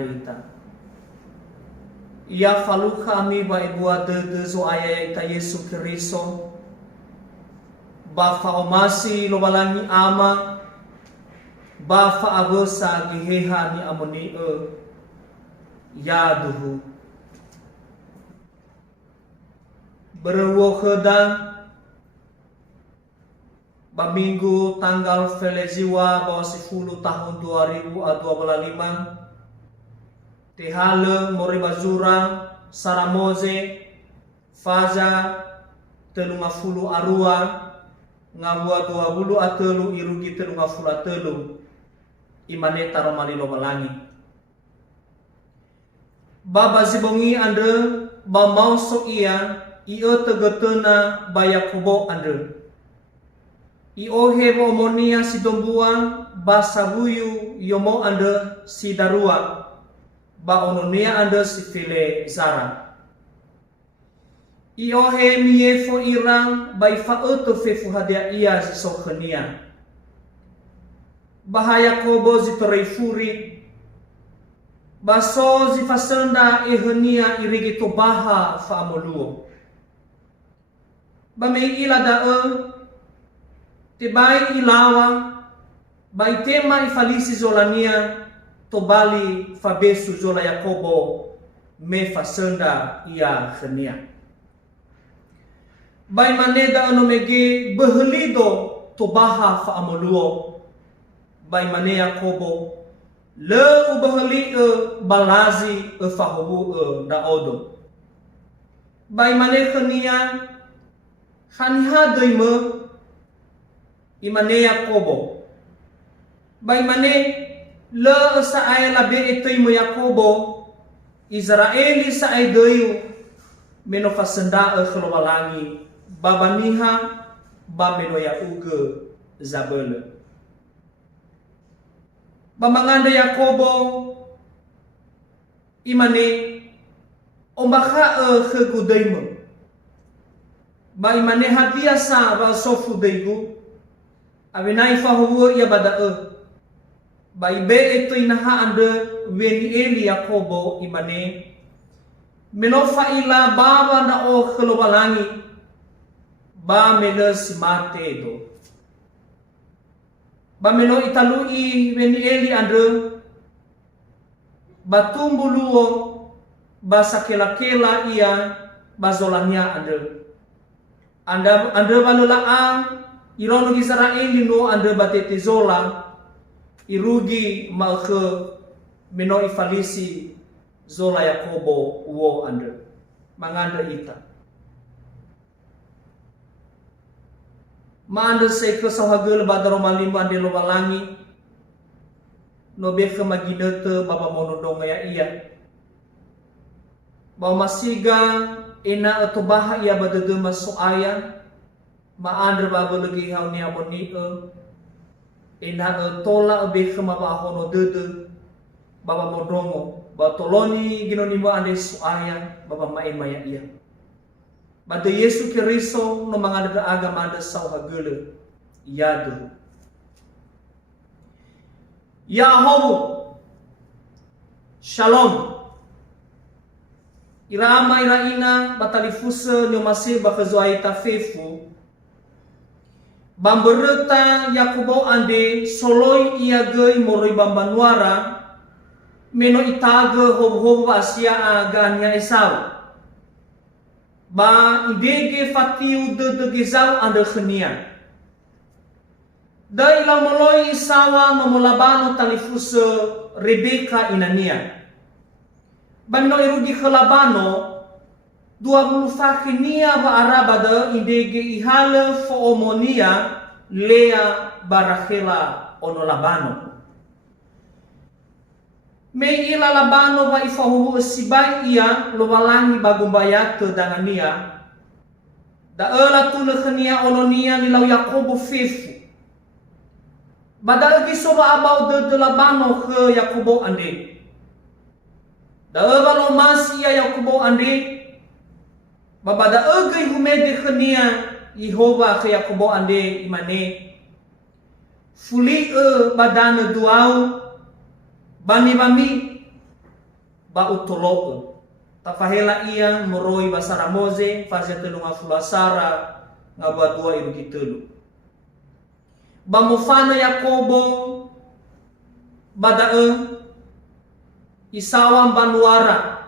manganda ita. Ia falu kami ba ibua de zo aya ita Yesu Kristo. Ba faomasi lo balangi ama. Ba fa abosa giheha ni amoni ya duhu. Berwo khedang Minggu tanggal Feleziwa bawah 10 tahun 2025 Tehale Moribazura Saramoze Faza Telunga Fulu Arua Ngabua 20 atelu Irugi Telunga Fulu atelu Imaneta Romalilo Balangi Baba Zibongi ande ba mau so iya iyo tegetena bayakobo ande Iohe mo monia si dombuang basa buyu yomo ande si darua ba ononia ande si file zara. Iohe miefo irang ba ifa eto fefu hadia ia si sokhenia. Bahaya kobo zi tereifuri baso zi fasenda ehenia irigito baha fa amoluo. Ba mei ila dae te bai ilawa, bai tema ifalisi zolania, to bali fabesu zola Yakobo, me fasenda ia khenia. Bai maneda anomege behelido to baha fa amoluo, bai mane Yakobo, le ubeheli balazi fahobu da odo. Bai mane khenia, khaniha doime, imane Yakobo bai mane le sa ay labe etoy mo Yakobo Israeli sa ay doyo meno fasenda khlobalangi babaniha ba meno ya uge zabele bamanganda Yakobo imane ombakha khegudaymo ba imane hadiasa ba sofu daygu Abenai fahuwa ia badae. Baibe itu inaha ande weni eli Yakobo imane. Menofa ila baba na o khlobalangi. Ba melo simate do. Ba melo italui weni eli ande. Batumbuluo basa kela-kela ia bazolania ande. Ande balulaang Irono Israeli no ande batete zola irugi malke meno ifalisi zola Yakobo wo ande manganda ita manda se ke sahagel badaro malimba ande lo balangi no beke maginete baba monodonga ya iya ba masiga ena atobaha ia badede masoaya Maandre baba lagi hau ni aboni ina tola be khama ba hono dede baba modongo ba toloni gino ni ba ande suaya baba mai maya iya bade Yesu Kristo no mangada agama anda sau hagele yadu Yahobu Shalom Irama iraina batalifusa nyo masih bakazoai tafefu Bambereta Yakobo ande soloi ia gei moroi bambanuara meno itaga hobo asia aganya Esau ba idege fatiu de gezau ande khenia da ila moloi isawa nomolabano talifusa Rebeka inania bamno irudi khalabano 20 fakinia ba arabada idege ihale foomonia Lea Barachela ono Labano. Me ila Labano ba ifahuhu sibai ia lo walangi bagumbayate dangania. Da ela tule khania ononia lilau Yakobo fefu. Badal gisoba abau de Labano ke Yakobo ande. Da ela lo masia Yakobo ande. Babada agay humede khania Yehova ke Yakobo ande imane fuli badana duau bani bami ba utolo tafahela ia moroi basara moze fazia telu nga fulasara nga badua irugi telu ba mofana Yakobo badae isawam banuara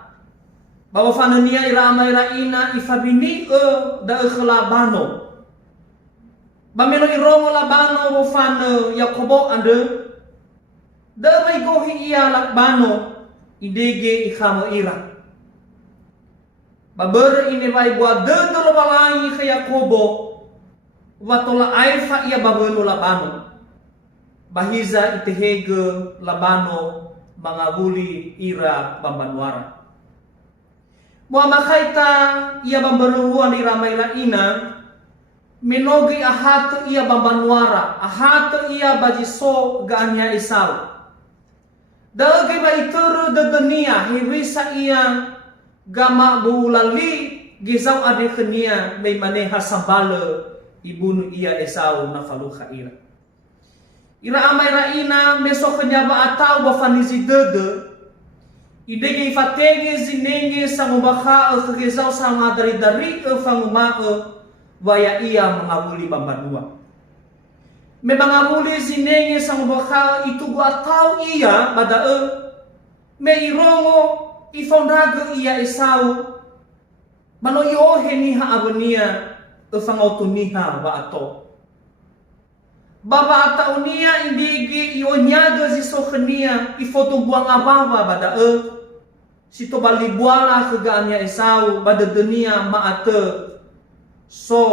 ba mofana nia irama iraina ifabini da khelabano ba melo iromo labano mofana Yakobo ande da mai gohi ia lakbano idege ikhamo ira baber ini vai buat de tolo balangi ke Yakobo watola aifa ia babenu labano bahiza itehege labano mangabuli ira bambanuara mua makaita ia bambanuruan ira maira ina menogi ahatu ia bambanuara ahatu ia bajiso gaanya Esau dage ba ituru de dunia hewisa ia gama bulali gizau ade khania may mane hasabale ibunu ia Esau na faluha ira amay raina meso khanya ba atau ba fanizi dede idege fatenge zinenge sa mubakha khgizau sa dari fanguma waya ia mangabuli bambanua me mangabuli zinenge sa mubakha itu gua atau ia badae me irongo ifondago ia Esau mano yohe niha abonia ufangautunia wa ato baba ataunia indigi ionyago zisokhnia ifoto buang abawa badae sito bali buala kegaannya Esau bada dunia maate so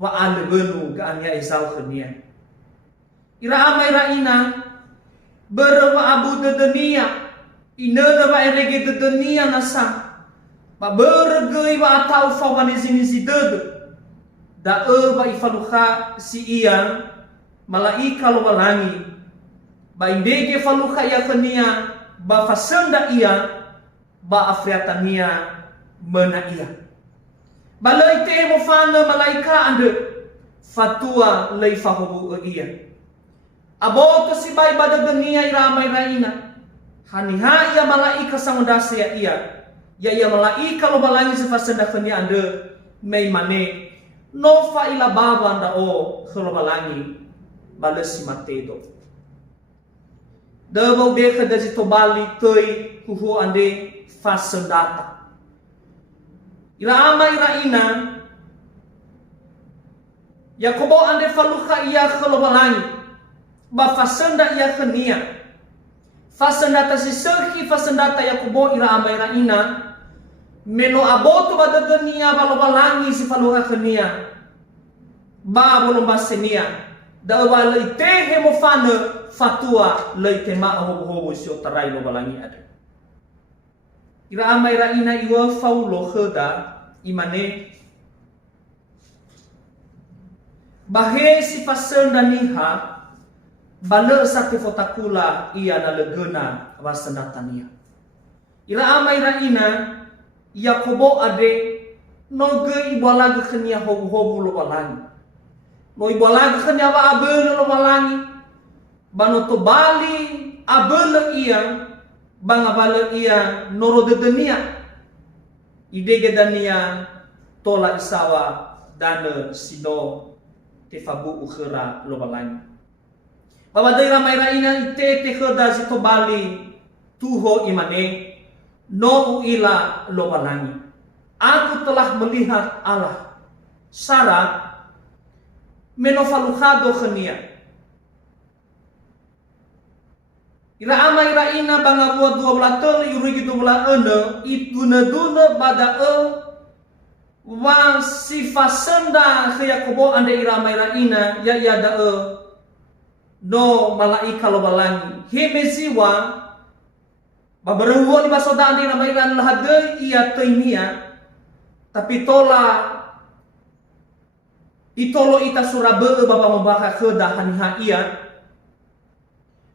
wa alebenu gaannya Esau khnia ira amai raina berwa abu de dunia inana ba erege de dunia nasa ba bergei ba atau fawani zini dede da ba ifaluha si ia malaika lo balangi ba indege faluha ya khnia ba fasenda ia ba afriatania mena ia balaite mo fana malaika ande fatua leifahu ia aboto si bai bada dunia iramai raina haniha ia malaika samudasi ia ia malaika lo balangi sefasenda khnia ande mei mane no fa ila baba anda o kholo balangi balesi matedo debo beka daji tobali toi kuhu ande fasendata ila amai raina Yakobo ande faluka ia kholo balangi ba fasenda ia khnia fasendata si serhi fasendata Yakobo ila amai raina meno aboto bada dunia balo balangi si faluka khnia ba bolo basenia da wala itehe mo fana fatua leite ma hobo sio tarai lo balangi ada ira amai raina iwa faulo kheda imane bahe si fasenda niha bale sakti fotakula ia na legena wasendatania ira amai raina Yakobo ade noge ibalaga khnia hobo lo balangi no ibalaga khnia ba abele lo balangi bano to bali abele ia banga bale ia noro de dunia idege dania tola isawa dana sino tefabu ukhira lo balangi baba dai ramai raina ite te khoda si to bali tuho imane no ila lo balangi aku telah melihat Allah Sarah menofaluhado khnia ira amai raina banga buat 12 tol yurigi 12 ituna duna badae wa sifasenda ke Yakobo ande ira amai raina ya dae no malaika lo balangi hemeziwa babaruwa ni basoda ande ira amai raina lahade ia toimia tapi tola itolo ita surabe baba mabaka kheda haniha ia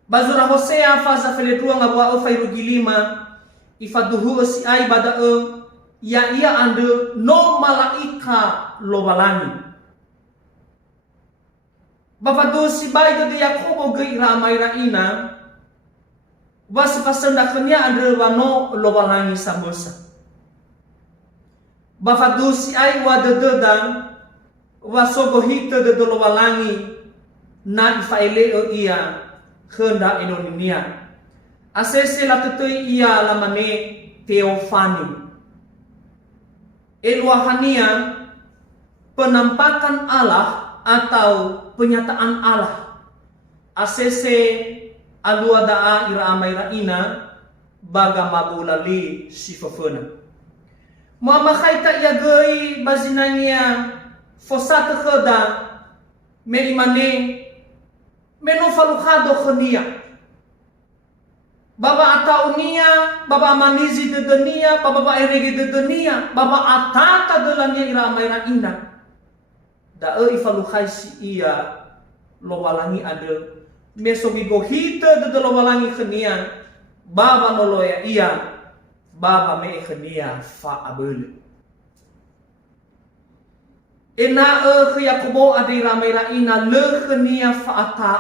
bazura Hosea faza feletua ngabwa fairu gilima ifaduhu si ai badae ya ia ande no malaika lo balangi bafadu si bai de Yakobo ge ira amai raina wasipasenda kenia andre wano lobalangi samosa. Bafadusi ai wadededang wasogohita de lobalangi na ifaile ia kenda Indonesia. Asese la tetui ia lamane teofani. Eluahania penampakan Allah atau penyataan Allah. Asese alua daa ira amaira ina baga mabulali sifafuna. Muamakhaita ia gei bazinania fosata kheda melimane menofalukhado khania. Baba ataunia, baba manizi de dunia, baba erege de dunia, baba atata delania ira amaira ina. Da ifalukhai si ia lowalangi ade mesogi gohita de lowalangi khania baba noloya ia baba me khania fa abel. Ena Yakobo ade ira amaira ina le khania fa ata.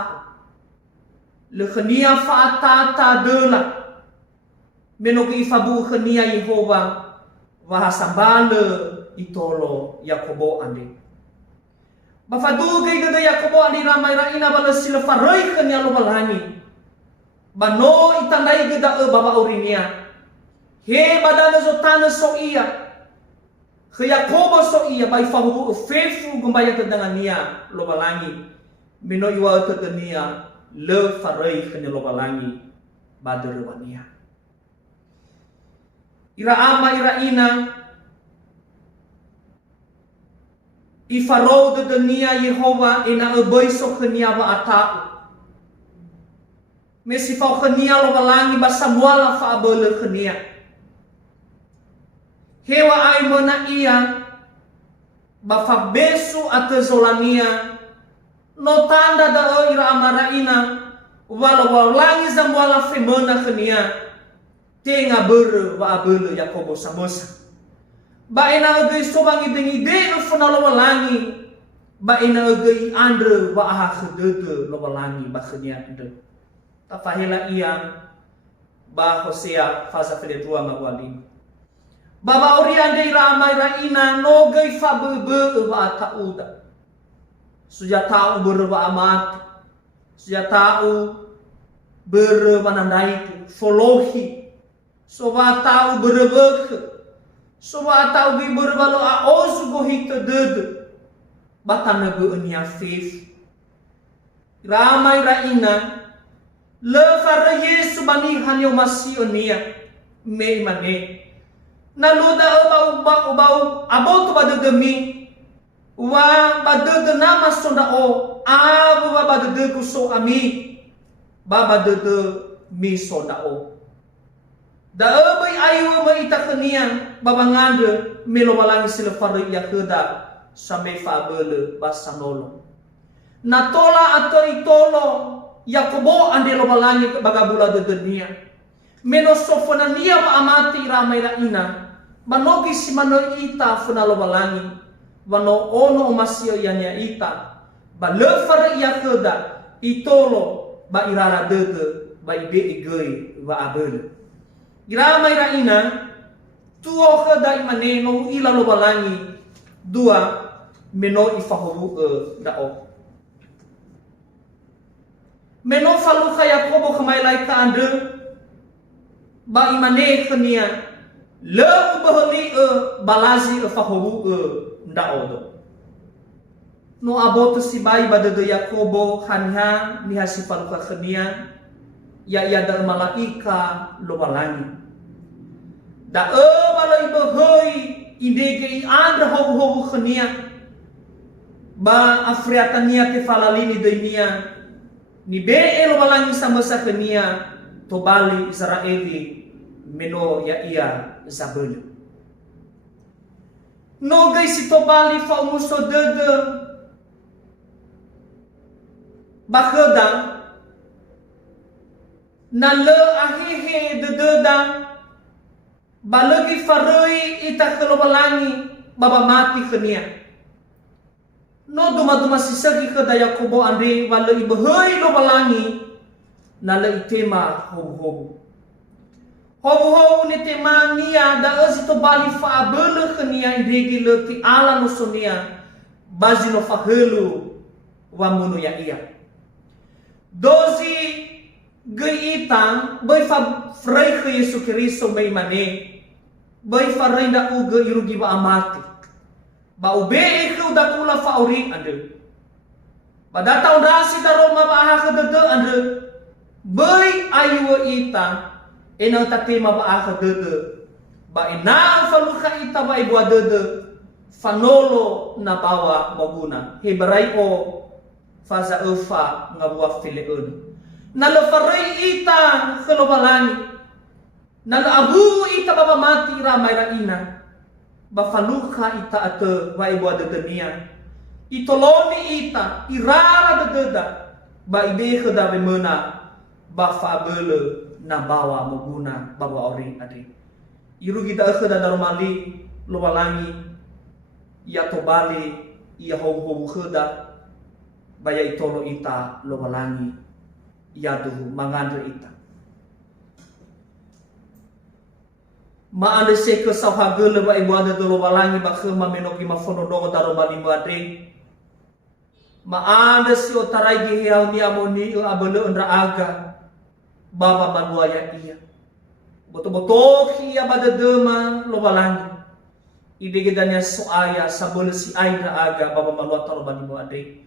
Le khania fa atata dela menogi ifabu khania Yehova wahasambale itolo Yakobo ande. Bafadu gay de Yakobo ande ramai raina bala sila farai khania lo balani. Bano itandai geda baba urinia. He badana zo tana so iya. Ke Yakobo so iya bai fahu fefu gumbaya tedangania lo balani. Meno iwa tedania le farai khania lo balangi baderwania. Ira ama ira ina ifarou de dunia Yehova ina ebaiso khania wa atau. Mesi fau khania lo balangi basamuala fa abele khania. Hewa ai mona ia bafa besu atezolania no tanda da ira amara ina walau langi zamwala femana khania tenga ber wa abele Yakobo samosa ba ina gei sobangi dengi de no funa lo langi ba ina gei andre wa ha khedede lo langi ba khania inde ta fahela ia ba Hosea fasa fele tua mawali baba oriande ira amara ina no gei fa be wa tauda. Sudah tahu berapa amat, sudah tahu berapa nandai itu, folohi, sobat tahu berapa, sobat tahu berapa lo aosu gohita dede, batana beenya fif, ramai raina, lefar Yesu bani hanyo masih onia, me mane, naluda bau abau tu pada demi. Wa badede nama sonda o abu wa badede kuso ami ba badede mi sonda o da abai ayu ma ita khania babangande melo walangi sila fari ya kheda sampai fa bele basanolo na tola atau itolo Yakobo ande lo walangi bagabula de dunia meno sofona nia ma amati ramai raina manogi simano ita funa lo walangi wano ono masio yanya ita ba lefar ya keda itolo ba irara dede ba ibe igei wa abel ira mai raina tuo keda imane no ila lo balangi dua meno ifahu dao meno falu Yakobo khamai lai ka ande ba imane khania le ubahli balazi fahu ndaodo no aboto si bai badado Yakobo hanha ni hasifal ka khania ya dar malaika lo balangi da balai bahoi indege andra hobu khania ba afriatania te falalini dunia ni be lo balangi sama sa khania to bali Israeli meno ya ia zabel. No guys ito bali fa umuso dede bakeda na le ahehe dede balagi faroi ita kelobalangi baba mati khania no duma sisagi ke Yakobo ande wala ibahoi lo balangi nala itema hobu-hobu. Hobu-hobu ni tema nia da ito bali fa abele kenia irigi le ti ala no sonia bazino fa helu wa munu ya ia. Dozi geitang bai fa frei ke Yesu Kristo mai mane bai fa renda uga irugi ba amati. Ba ube ikau da kula fa ori ande. Pada tahun rasi da Roma ba ha ke dede ande. Bai ayu ita ena tatema ba ha ke dede. Ba ina fa luka ita ba ibu dede fanolo na bawa maguna. Hebrai o faza ufa ngabua fileun. Nalo farai ita kelobalani. Nalo abu ita baba mati ramai raina. Bafaluka ita ate wa ibu adedenia. Itoloni ita irara dededa. Ba ide keda bemena bafa bele na bawa maguna bawa ori ade. Iru kita keda darumali lobalangi ia tobali ia hou keda baya itolo ita lobalangi ia duhu mangandre ita. Maande se ke sahagele ba ibu ada dolo balangi ba ke mamenoki ma fono dogo daro bali badre. Maande si otarai gi hiau ni amoni abele undra aga baba manua ya ia. Boto-boto ia bada dema lo balangi. Ide gedanya soaya sabole si aida aga baba manua taro bali badre.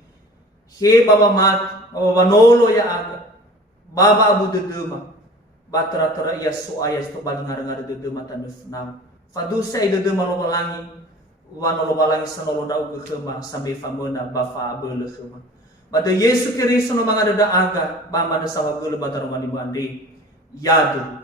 He baba mat baba manolo ya aga. Baba abu dedema. Batra-tra ia soaya sto bali ngara-ngara dede mata nefnam. Fadusa ide de malo balangi wano lo balangi sanolo da uga khema sampai famona bafa abele khema. Bada Yesu Kristo no mangada da aga ba mana sawa gele badaro mani mande. Yadu